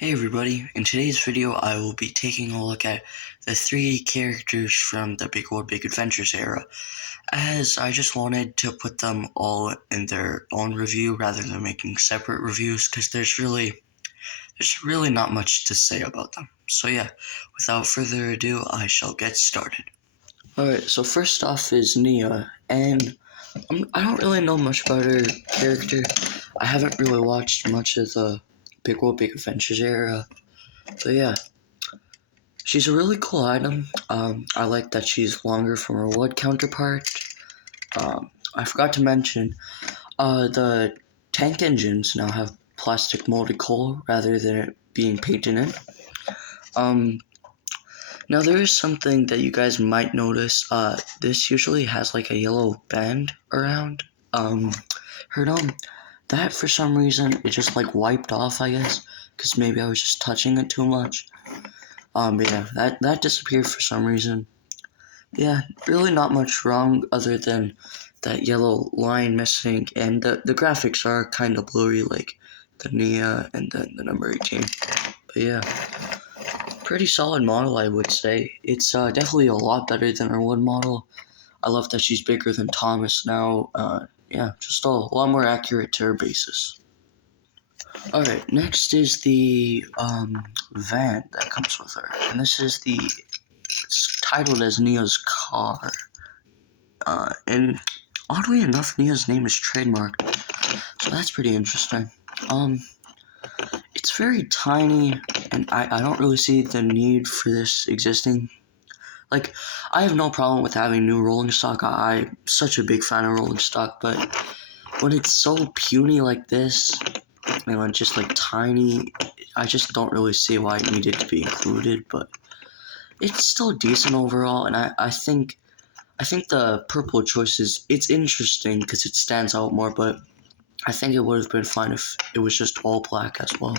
Hey everybody, in today's video I will be taking a look at the three characters from the Big World Big Adventures era, as I just wanted to put them all in their own review rather than making separate reviews, because there's really not much to say about them. So yeah, without further ado, I shall get started. Alright, so first off is Nia, and I don't really know much about her character. I haven't really watched much of the Big World Big Adventures era. So yeah, she's a really cool item. I like that she's longer from her wood counterpart. I forgot to mention, the tank engines now have plastic molded coal rather than it being painted in. Now there is something that you guys might notice. This usually has like a yellow band around her dome. That for some reason it just like wiped off, I guess, because maybe I was just touching it too much. But yeah, that disappeared for some reason. Yeah, really not much wrong other than that yellow line missing, and the graphics are kind of blurry, like the Nia and then the number 18. But yeah, pretty solid model, I would say. It's definitely a lot better than our wood model. I love that she's bigger than Thomas now. Yeah, just a lot more accurate to her basis. Alright, next is the van that comes with her, and this is it's titled as Nia's car. And oddly enough, Nia's name is trademarked, so that's pretty interesting. It's very tiny, and I don't really see the need for this existing. Like, I have no problem with having new rolling stock. I'm such a big fan of rolling stock, but when it's so puny like this, and when it's just like tiny, I just don't really see why it needed to be included, but it's still decent overall, and I think the purple choice it's interesting because it stands out more, but I think it would have been fine if it was just all black as well.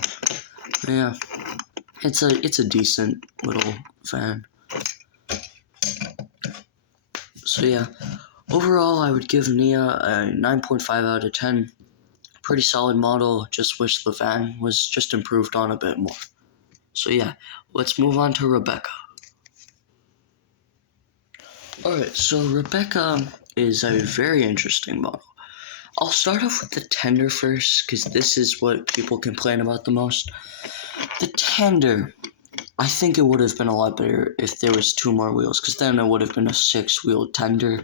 Yeah, it's a decent little van. So yeah, overall I would give Nia a 9.5 out of 10. Pretty solid model, just wish the van was just improved on a bit more. So yeah, let's move on to Rebecca. Alright, so Rebecca is a very interesting model. I'll start off with the tender first, because this is what people complain about the most. The tender, I think it would have been a lot better if there was 2 more wheels, because then it would have been a 6-wheel tender.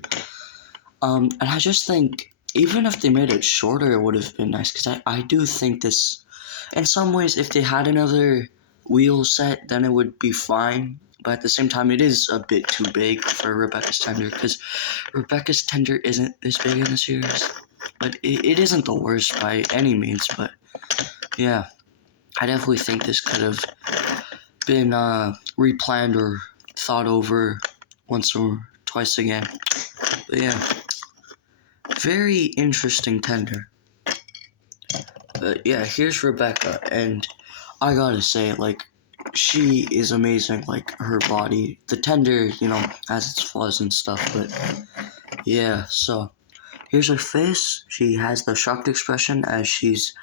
And I just think, even if they made it shorter, it would have been nice, because I do think this, in some ways, if they had another wheel set, then it would be fine. But at the same time, it is a bit too big for Rebecca's tender, because Rebecca's tender isn't this big in the series. But it isn't the worst by any means, but yeah, I definitely think this could have been replanned or thought over once or twice again. But yeah, very interesting tender. But yeah, here's Rebecca, and I gotta say, like, she is amazing. Like, her body, the tender, has its flaws and stuff, but yeah, so here's her face. She has the shocked expression as she's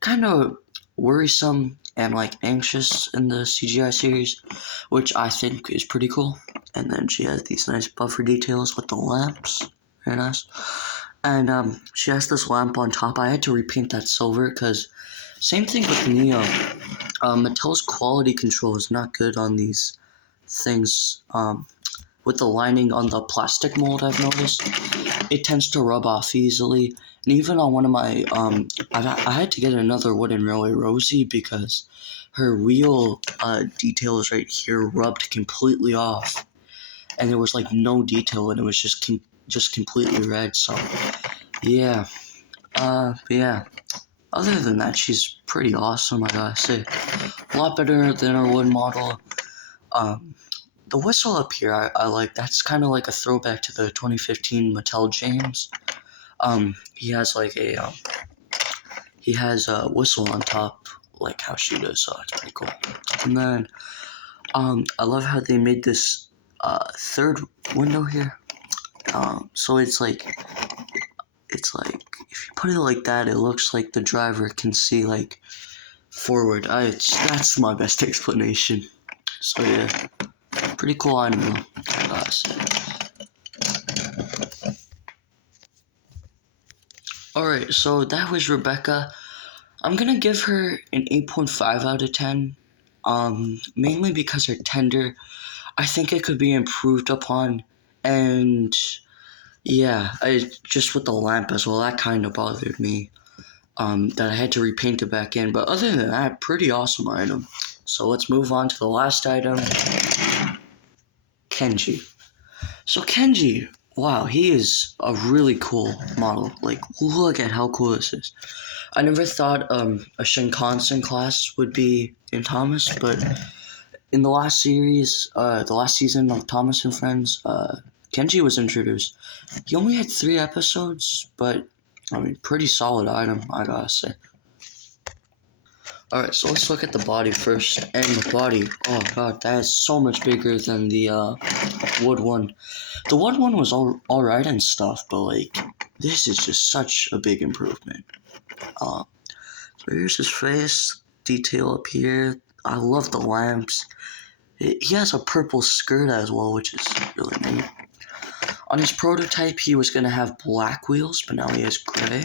kind of worrisome and like anxious in the CGI series, which I think is pretty cool. And then she has these nice buffer details with the lamps, very nice. And she has this lamp on top. I had to repaint that silver because same thing with Neo. Mattel's quality control is not good on these things. With the lining on the plastic mold, I've noticed it tends to rub off easily. And even on one of my, I had to get another wooden Really Rosie because her wheel details right here rubbed completely off, and there was like no detail, and it was just completely red. So yeah, but yeah. Other than that, she's pretty awesome, I gotta say. A lot better than our wood model. The whistle up here, I like. That's kind of like a throwback to the 2015 Mattel James. He has like he has a whistle on top, like how she does, so it's pretty cool. And then, I love how they made this, third window here. So it's like, if you put it like that, it looks like the driver can see, like, forward. That's my best explanation. So yeah, pretty cool item though. I gotta say. Alright, so that was Rebecca. I'm gonna give her an 8.5 out of 10. Mainly because her tender, I think it could be improved upon. And yeah, just with the lamp as well, that kind of bothered me. That I had to repaint it back in. But other than that, pretty awesome item. So let's move on to the last item. Kenji. So Kenji, wow, he is a really cool model. Like, look at how cool this is. I never thought a Shinkansen class would be in Thomas, but in the last series, the last season of Thomas and Friends, Kenji was introduced. He only had 3 episodes, but I mean, pretty solid item, I gotta say. Alright, so let's look at the body first. And the body, oh god, that is so much bigger than the wood one. The wood one was alright and stuff, but like, this is just such a big improvement. So here's his face, detail up here. I love the lamps. He has a purple skirt as well, which is really neat. On his prototype, he was going to have black wheels, but now he has gray.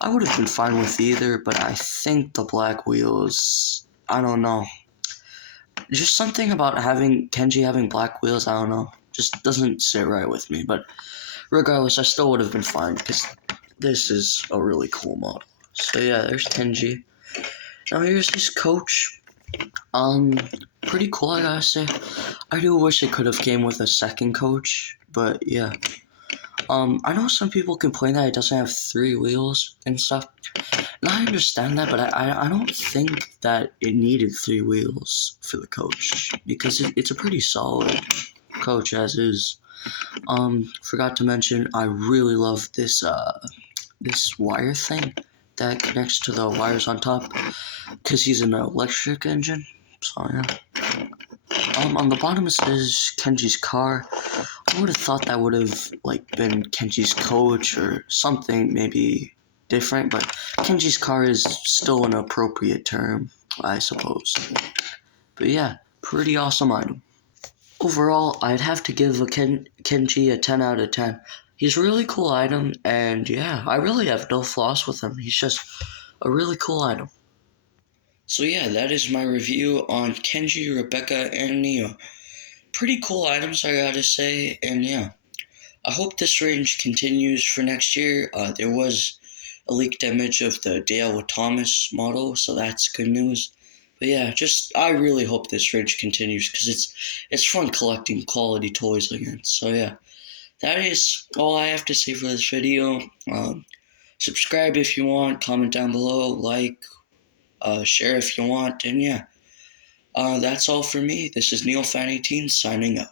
I would have been fine with either, but I think the black wheels, I don't know. Just something about Kenji having black wheels, I don't know. Just doesn't sit right with me, but regardless, I still would have been fine, because this is a really cool model. So yeah, there's Kenji. Now here's his coach. Pretty cool, I gotta say. I do wish it could have came with a second coach, but yeah. I know some people complain that it doesn't have 3 wheels and stuff. And I understand that, but I don't think that it needed 3 wheels for the coach, because it's a pretty solid coach as is. Forgot to mention, I really love this wire thing that connects to the wires on top, because he's an electric engine. So yeah. On the bottom it says Kenji's car. I would have thought that would have like been Kenji's coach or something maybe different, but Kenji's car is still an appropriate term, I suppose. But yeah, pretty awesome item. Overall, I'd have to give Kenji a 10 out of 10. He's a really cool item, and yeah, I really have no flaws with him. He's just a really cool item. So yeah, that is my review on Kenji, Rebecca, and Neo. Pretty cool items, I gotta say, and yeah. I hope this range continues for next year. There was a leaked image of the Dale with Thomas model, so that's good news. But yeah, I really hope this range continues, because it's fun collecting quality toys again. So yeah, that is all I have to say for this video. Subscribe if you want, comment down below, like, share if you want, and yeah. That's all for me. This is NeilFan18 signing out.